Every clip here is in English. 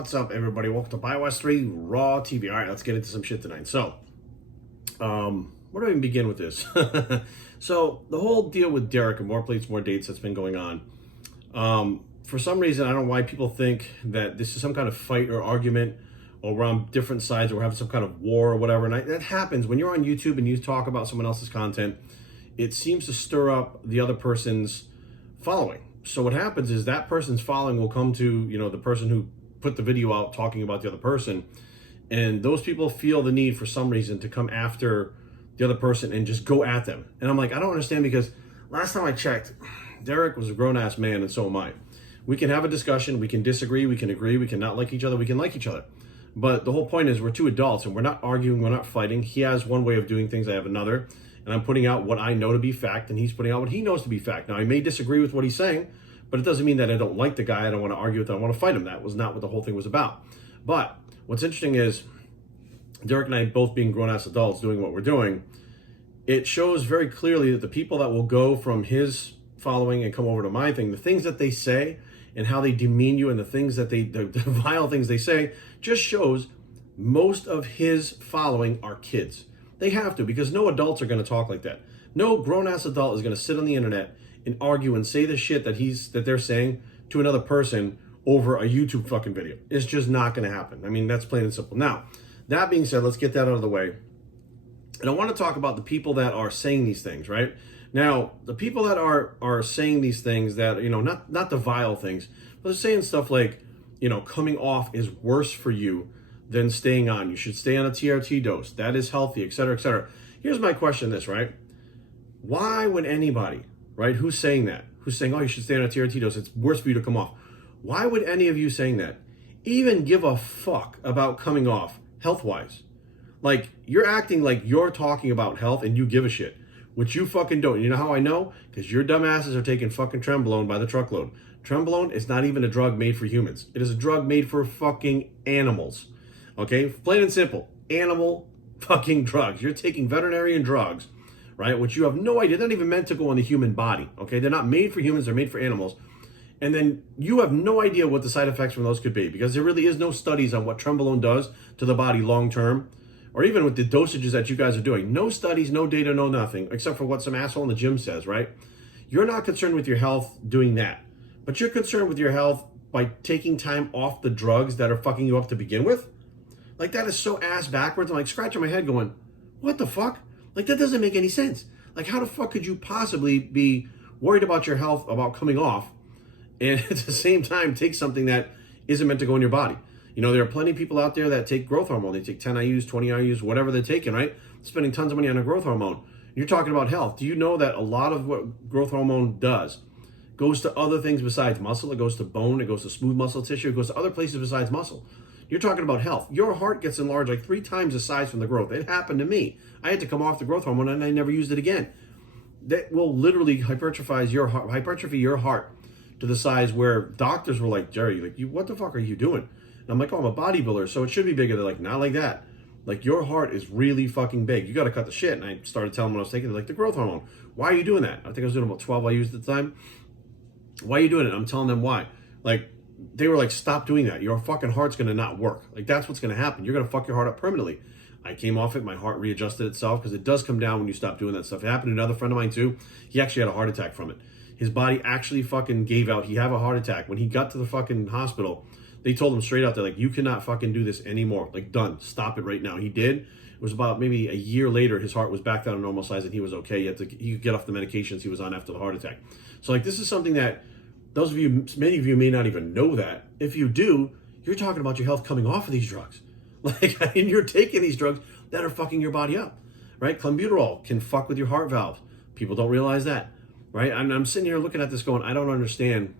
What's up, everybody? Welcome to BioWest 3 Raw TV. All right, let's get into some shit tonight. So, where do I even begin with this? So, the whole deal with Derek and more plates, more dates that's been going on. For some reason, I don't know why people think that this is some kind of fight or argument, or we're on different sides, or we're having some kind of war or whatever. And that happens when you're on YouTube and you talk about someone else's content. It seems to stir up the other person's following. So what happens is that person's following will come to, the person who put the video out talking about the other person. And those people feel the need for some reason to come after the other person and just go at them. And I'm like, I don't understand, because last time I checked, Derek was a grown-ass man and so am I. We can have a discussion, we can disagree, we can agree, we can not like each other, we can like each other. But the whole point is we're two adults and we're not arguing, we're not fighting. He has one way of doing things, I have another. And I'm putting out what I know to be fact, and he's putting out what he knows to be fact. Now, I may disagree with what he's saying, but it doesn't mean that I don't like the guy, I don't want to argue with him, I want to fight him. That was not what the whole thing was about. But what's interesting is Derek and I both being grown-ass adults doing what we're doing, it shows very clearly that the people that will go from his following and come over to my thing, the things that they say and how they demean you and the things that the vile things they say just shows most of his following are kids. They have to, because no adults are going to talk like that. No grown-ass adult is going to sit on the internet and argue and say the shit that they're saying to another person over a YouTube fucking video. It's just not going to happen. I mean, that's plain and simple. Now, that being said, let's get that out of the way. And I want to talk about the people that are saying these things, right? Now, the people that are saying these things that, not the vile things, but they're saying stuff like, coming off is worse for you than staying on. You should stay on a TRT dose. That is healthy, et cetera, et cetera. Here's my question, right? Why would anybody, right, who's saying that? Who's saying, oh, you should stay on a TRT dose, it's worse for you to come off. Why would any of you saying that even give a fuck about coming off health-wise? Like, you're acting like you're talking about health and you give a shit, which you fucking don't. You know how I know? Because your dumbasses are taking fucking Trenbolone by the truckload. Trenbolone is not even a drug made for humans. It is a drug made for fucking animals. Okay, plain and simple, animal fucking drugs. You're taking veterinarian drugs, right, which you have no idea, they're not even meant to go on the human body, okay? They're not made for humans, they're made for animals. And then you have no idea what the side effects from those could be, because there really is no studies on what Trenbolone does to the body long term, or even with the dosages that you guys are doing. No studies, no data, no nothing, except for what some asshole in the gym says, right? You're not concerned with your health doing that, but you're concerned with your health by taking time off the drugs that are fucking you up to begin with. Like, that is so ass backwards. I'm like scratching my head going, what the fuck? Like, that doesn't make any sense. Like, how the fuck could you possibly be worried about your health, about coming off, and at the same time take something that isn't meant to go in your body? There are plenty of people out there that take growth hormone. They take 10 IUs, 20 IUs, whatever they're taking, right? Spending tons of money on a growth hormone. You're talking about health. Do you know that a lot of what growth hormone does goes to other things besides muscle? It goes to bone, it goes to smooth muscle tissue, it goes to other places besides muscle. You're talking about health. Your heart gets enlarged like 3 times the size from the growth. It happened to me. I had to come off the growth hormone and I never used it again. That will literally hypertrophy your heart to the size where doctors were like, Jerry, like, what the fuck are you doing? And I'm like, oh, I'm a bodybuilder, so it should be bigger. They're like, not like that. Like, your heart is really fucking big. You got to cut the shit. And I started telling them what I was taking. They're like, the growth hormone. Why are you doing that? I think I was doing about 12 IUs at the time. Why are you doing it? I'm telling them why. Like, they were like, stop doing that. Your fucking heart's going to not work. Like, that's what's going to happen. You're going to fuck your heart up permanently. I came off it. My heart readjusted itself, because it does come down when you stop doing that stuff. It happened to another friend of mine too. He actually had a heart attack from it. His body actually fucking gave out. He had a heart attack. When he got to the fucking hospital, they told him straight out, they're like, you cannot fucking do this anymore. Like, done. Stop it right now. He did. It was about maybe a year later, his heart was back down to normal size and he was okay. He could get off the medications he was on after the heart attack. So, like, this is something that many of you may not even know that. If you do, you're talking about your health coming off of these drugs. Like, and you're taking these drugs that are fucking your body up, right? Clenbuterol can fuck with your heart valve. People don't realize that, right? I'm sitting here looking at this going, I don't understand,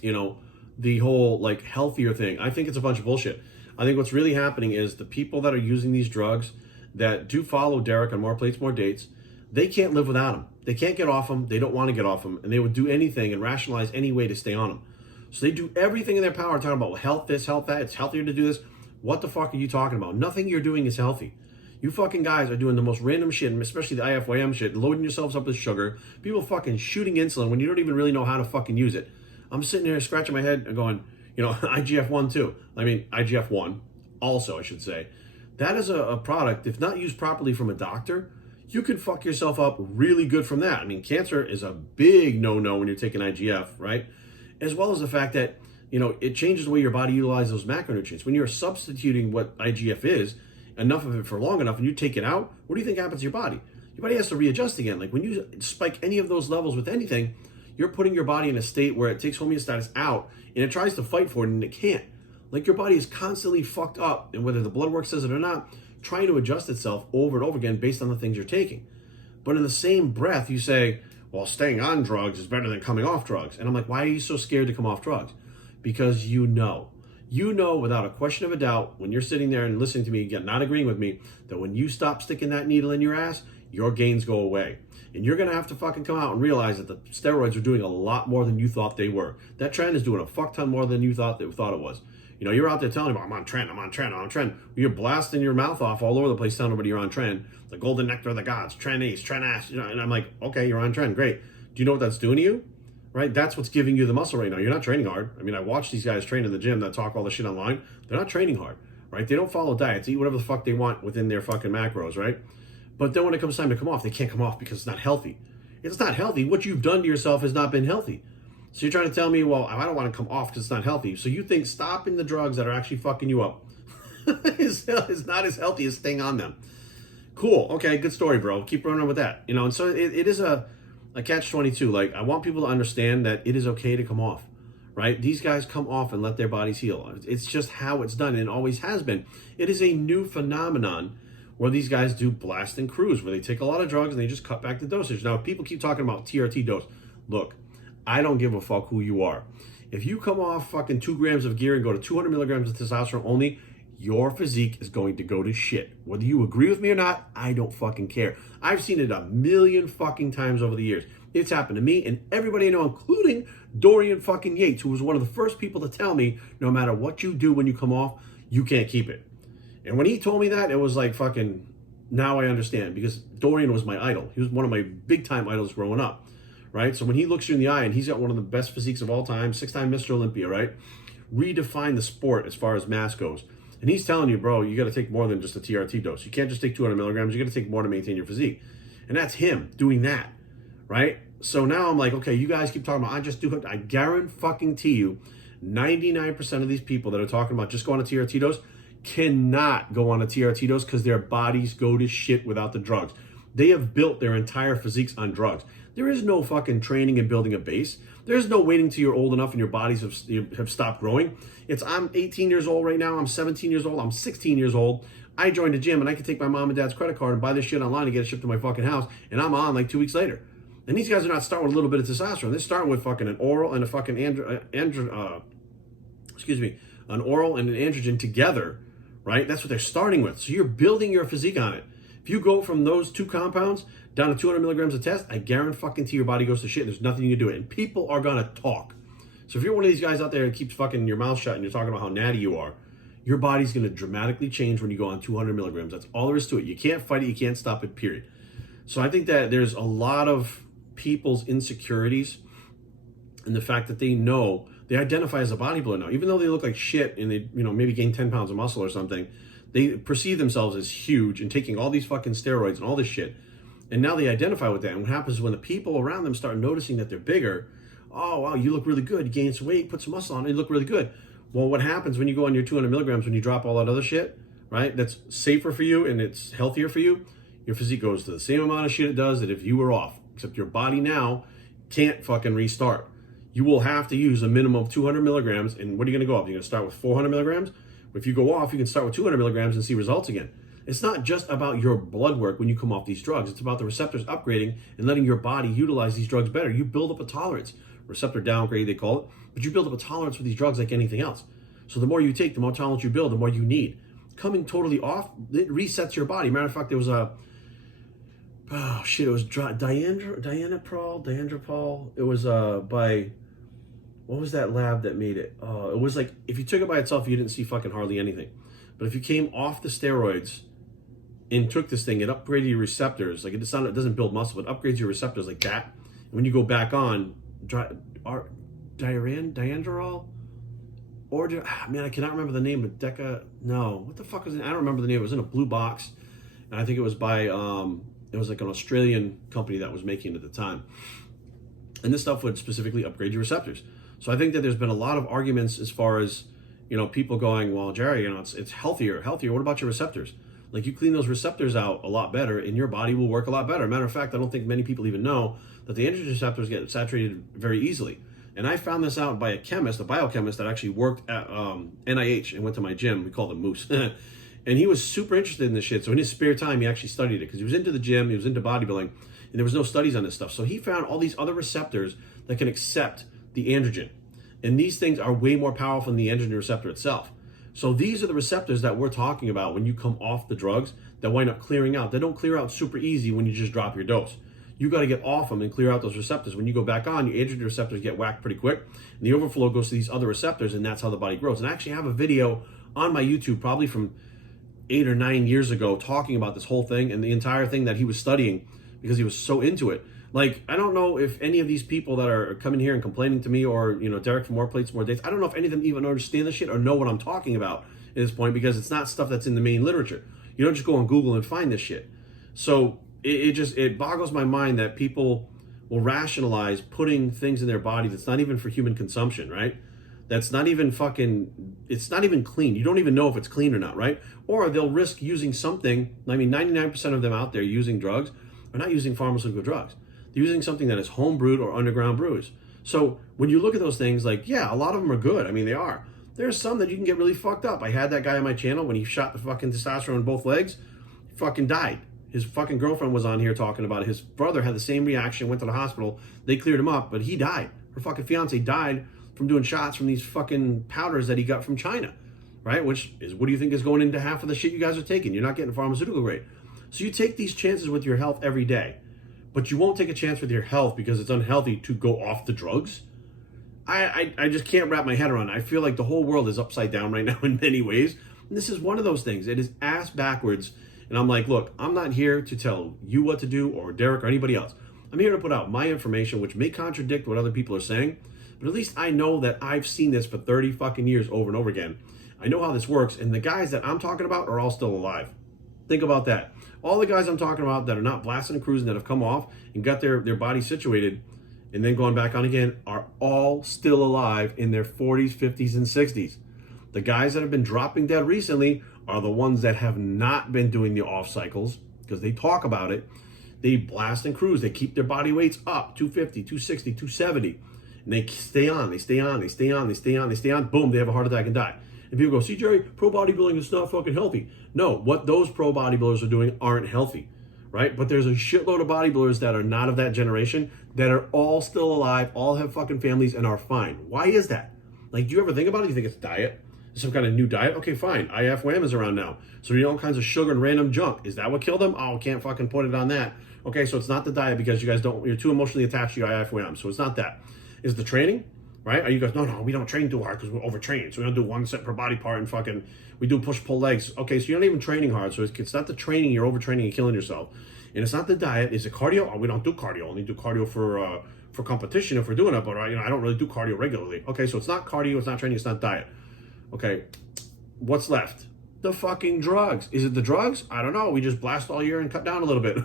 the whole, like, healthier thing. I think it's a bunch of bullshit. I think what's really happening is the people that are using these drugs that do follow Derek on More Plates, More Dates, they can't live without them. They can't get off them. They don't want to get off them. And they would do anything and rationalize any way to stay on them. So they do everything in their power talking about, well, health this, health that. It's healthier to do this. What the fuck are you talking about? Nothing you're doing is healthy. You fucking guys are doing the most random shit, especially the IFYM shit, loading yourselves up with sugar. People fucking shooting insulin when you don't even really know how to fucking use it. I'm sitting here scratching my head and going, IGF-1 too. I mean, IGF-1 also, I should say. That is a product, if not used properly from a doctor, you could fuck yourself up really good from that. I mean, cancer is a big no-no when you're taking IGF, right? As well as the fact that, it changes the way your body utilizes those macronutrients. When you're substituting what IGF is, enough of it for long enough, and you take it out, what do you think happens to your body? Your body has to readjust again. Like when you spike any of those levels with anything, you're putting your body in a state where it takes homeostasis out and it tries to fight for it and it can't. Like your body is constantly fucked up, and whether the blood work says it or not, trying to adjust itself over and over again based on the things you're taking. But in the same breath, you say, well, staying on drugs is better than coming off drugs. And I'm like, why are you so scared to come off drugs? Because you know without a question of a doubt, when you're sitting there and listening to me, again, not agreeing with me, that when you stop sticking that needle in your ass, your gains go away. And you're going to have to fucking come out and realize that the steroids are doing a lot more than you thought they were. That trend is doing a fuck ton more than you thought it was. You're out there telling them, I'm on trend. You're blasting your mouth off all over the place telling everybody you're on trend. The golden nectar of the gods, trend ace, trend ass. And I'm like, okay, you're on trend. Great. Do you know what that's doing to you? Right? That's what's giving you the muscle right now. You're not training hard. I mean, I watch these guys train in the gym that talk all this shit online. They're not training hard, right? They don't follow diets, eat whatever the fuck they want within their fucking macros, right? But then when it comes time to come off, they can't come off because it's not healthy. It's not healthy. What you've done to yourself has not been healthy. So you're trying to tell me, well, I don't want to come off because it's not healthy. So you think stopping the drugs that are actually fucking you up is not as healthy as staying on them. Cool. Okay, good story, bro. Keep running with that. And so it is a catch-22. Like, I want people to understand that it is okay to come off, right? These guys come off and let their bodies heal. It's just how it's done, and it always has been. It is a new phenomenon where these guys do blast and cruise, where they take a lot of drugs and they just cut back the dosage. Now, people keep talking about TRT dose. Look, I don't give a fuck who you are. If you come off fucking 2 grams of gear and go to 200 milligrams of testosterone only, your physique is going to go to shit. Whether you agree with me or not, I don't fucking care. I've seen it a million fucking times over the years. It's happened to me and everybody I know, including Dorian fucking Yates, who was one of the first people to tell me, no matter what you do when you come off, you can't keep it. And when he told me that, it was like fucking, now I understand, because Dorian was my idol. He was one of my big time idols growing up, right? So when he looks you in the eye and he's got one of the best physiques of all time, 6-time Mr. Olympia, right? Redefine the sport as far as mass goes. And he's telling you, bro, you got to take more than just a TRT dose. You can't just take 200 milligrams. You got to take more to maintain your physique. And that's him doing that, right? So now I'm like, okay, you guys keep talking about, I just do it. I guarantee you, 99% of these people that are talking about just going on a TRT dose cannot go on a TRT dose because their bodies go to shit without the drugs. They have built their entire physiques on drugs. There is no fucking training and building a base. There's no waiting till you're old enough and your bodies have stopped growing. I'm 18 years old right now. I'm 17 years old. I'm 16 years old. I joined a gym and I can take my mom and dad's credit card and buy this shit online and get it shipped to my fucking house. And I'm on like 2 weeks later. And these guys are not starting with a little bit of testosterone. They're starting with fucking an oral and a fucking an oral and an androgen together, right? That's what they're starting with. So you're building your physique on it. If you go from those 2 compounds down to 200 milligrams of test, I guarantee your body goes to shit. There's nothing you can do. And people are going to talk. So if you're one of these guys out there that keeps fucking your mouth shut and you're talking about how natty you are, your body's going to dramatically change when you go on 200 milligrams. That's all there is to it. You can't fight it. You can't stop it, period. So I think that there's a lot of people's insecurities and the fact that they identify as a bodybuilder now, even though they look like shit and they, maybe gain 10 pounds of muscle or something, they perceive themselves as huge and taking all these fucking steroids and all this shit. And now they identify with that. And what happens is when the people around them start noticing that they're bigger, oh, wow, you look really good. You gain some weight, put some muscle on, you look really good. Well, what happens when you go on your 200 milligrams, when you drop all that other shit, right? That's safer for you and it's healthier for you. Your physique goes to the same amount of shit it does that if you were off, except your body now can't fucking restart. You will have to use a minimum of 200 milligrams. And what are you going to go up? You're going to start with 400 milligrams? If you go off, you can start with 200 milligrams and see results again. It's not just about your blood work when you come off these drugs. It's about the receptors upgrading and letting your body utilize these drugs better. You build up a tolerance. Receptor downgrade, they call it. But you build up a tolerance with these drugs like anything else. So the more you take, the more tolerance you build, the more you need. Coming totally off, it resets your body. Matter of fact, there was it was Diandrapol. It was by, what was that lab that made it? It was like, if you took it by itself, you didn't see fucking hardly anything. But if you came off the steroids and took this thing, it upgraded your receptors. Like it doesn't build muscle, but upgrades your receptors like that. And when you go back on, Dianderol? man, I cannot remember the name, but no, what the fuck was it? I don't remember the name. It was in a blue box, and I think it was by, it was like an Australian company that was making it at the time. And this stuff would specifically upgrade your receptors. So I think that there's been a lot of arguments as far as, people going, well, Jerry, it's healthier. What about your receptors? Like, you clean those receptors out a lot better and your body will work a lot better. Matter of fact, I don't think many people even know that the androgen receptors get saturated very easily. And I found this out by a biochemist that actually worked at NIH and went to my gym. We called him Moose. And he was super interested in this shit. So in his spare time, he actually studied it because he was into the gym, he was into bodybuilding, and there was no studies on this stuff. So he found all these other receptors that can accept the androgen. And these things are way more powerful than the androgen receptor itself. So these are the receptors that we're talking about when you come off the drugs that wind up clearing out. They don't clear out super easy when you just drop your dose. You got to get off them and clear out those receptors. When you go back on, your androgen receptors get whacked pretty quick, and the overflow goes to these other receptors, and that's how the body grows. And I actually have a video on my YouTube, probably from 8 or 9 years ago, talking about this whole thing and the entire thing that he was studying because he was so into it. Like, I don't know if any of these people that are coming here and complaining to me or, Derek for more plates, more dates, I don't know if any of them even understand this shit or know what I'm talking about at this point, because it's not stuff that's in the main literature. You don't just go on Google and find this shit. So it boggles my mind that people will rationalize putting things in their body that's not even for human consumption, right? That's not even it's not even clean. You don't even know if it's clean or not, right? Or they'll risk using something. 99% of them out there using drugs are not using pharmaceutical drugs. They're using something that is home brewed or underground brews. So when you look at those things, like, yeah, a lot of them are good. I mean, they are. There's some that you can get really fucked up. I had that guy on my channel when he shot the fucking testosterone in both legs, he fucking died. His fucking girlfriend was on here talking about it. His brother had the same reaction, went to the hospital. They cleared him up, but he died. Her fucking fiance died from doing shots from these fucking powders that he got from China, right? Which is, what do you think is going into half of the shit you guys are taking? You're not getting pharmaceutical grade. So you take these chances with your health every day, but you won't take a chance with your health because it's unhealthy to go off the drugs. I just can't wrap my head around it. I feel like the whole world is upside down right now in many ways. And this is one of those things. It is ass backwards. And I'm like, look, I'm not here to tell you what to do or Derek or anybody else. I'm here to put out my information, which may contradict what other people are saying, but at least I know that I've seen this for 30 fucking years over and over again. I know how this works, and the guys that I'm talking about are all still alive. Think about that. All the guys I'm talking about that are not blasting and cruising, that have come off and got their body situated and then going back on again, are all still alive in their 40s, 50s, and 60s. The guys that have been dropping dead recently are the ones that have not been doing the off cycles, because they talk about it. They blast and cruise. They keep their body weights up, 250, 260, 270. And they stay on, they stay on, they stay on, they stay on, they stay on. Boom, they have a heart attack and die. And people go, see, Jerry, pro bodybuilding is not fucking healthy. No, what those pro bodybuilders are doing aren't healthy, right? But there's a shitload of bodybuilders that are not of that generation that are all still alive, all have fucking families, and are fine. Why is that? Like, do you ever think about it? You think it's diet? Some kind of new diet? Okay, fine. IF-WAM is around now. So you eat all kinds of sugar and random junk. Is that what killed them? Oh, can't fucking put it on that. Okay, so it's not the diet because you guys you're too emotionally attached to your IF-WAM. So it's not that. Is the training, right? Are you guys, no, we don't train too hard because we're overtrained. So we don't do one set per body part and fucking, we do push-pull legs. Okay, so you're not even training hard. So it's not the training, you're overtraining and killing yourself. And it's not the diet. Is it cardio? Oh, we don't do cardio. Only do cardio for competition if we're doing it. But I don't really do cardio regularly. Okay, so it's not cardio, it's not training, it's not diet. Okay, what's left? The fucking drugs. Is it the drugs? I don't know. We just blast all year and cut down a little bit.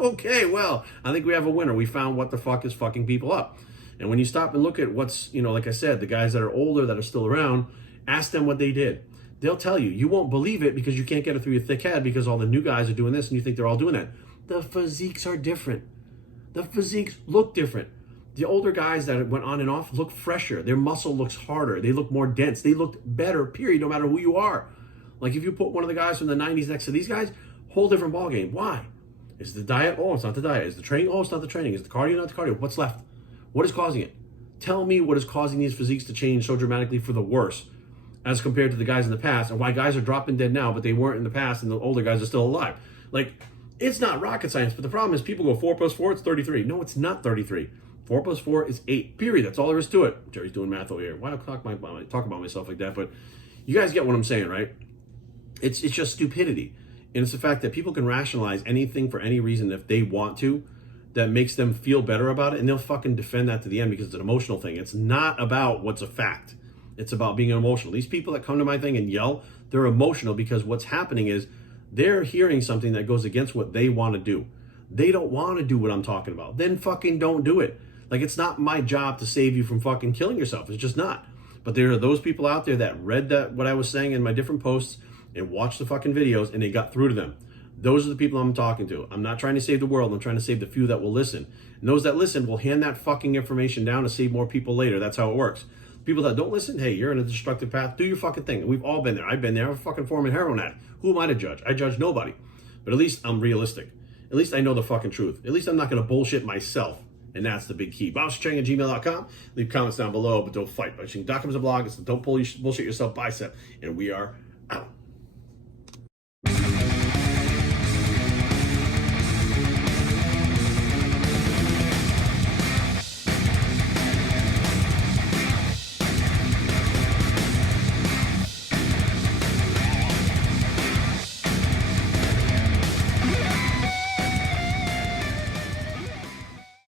Okay, well, I think we have a winner. We found what the fuck is fucking people up. And when you stop and look at what's, like I said, the guys that are older that are still around, ask them what they did. They'll tell you. You won't believe it because you can't get it through your thick head because all the new guys are doing this and you think they're all doing that. The physiques are different. The physiques look different. The older guys that went on and off look fresher. Their muscle looks harder. They look more dense. They look better, period, no matter who you are. Like if you put one of the guys from the 90s next to these guys, whole different ballgame. Why? Is it the diet? Oh, it's not the diet. Is the training? Oh, it's not the training. Is the cardio not the cardio? What's left? What is causing it? Tell me what is causing these physiques to change so dramatically for the worse as compared to the guys in the past, and why guys are dropping dead now, but they weren't in the past, and the older guys are still alive. Like, it's not rocket science, but the problem is people go 4 plus 4, it's 33. No, it's not 33. 4 plus 4 is 8, period. That's all there is to it. Jerry's doing math over here. Why do I talk about myself like that? But you guys get what I'm saying, right? It's just stupidity. And it's the fact that people can rationalize anything for any reason if they want to that makes them feel better about it, and they'll fucking defend that to the end because it's an emotional thing. It's not about what's a fact. It's about being emotional. These people that come to my thing and yell, they're emotional because what's happening is they're hearing something that goes against what they want to do. They don't want to do what I'm talking about. Then fucking don't do it. Like, it's not my job to save you from fucking killing yourself. It's just not. But there are those people out there that read that what I was saying in my different posts and watched the fucking videos and it got through to them. Those are the people I'm talking to. I'm not trying to save the world. I'm trying to save the few that will listen. And those that listen will hand that fucking information down to save more people later. That's how it works. People that don't listen, hey, you're in a destructive path. Do your fucking thing. We've all been there. I've been there. I'm a fucking former heroin addict. Who am I to judge? I judge nobody. But at least I'm realistic. At least I know the fucking truth. At least I'm not going to bullshit myself. And that's the big key. BobSchang@gmail.com. Leave comments down below, but don't fight. But .com is a blog. It's the Don't Bullshit Yourself bicep. And we are out.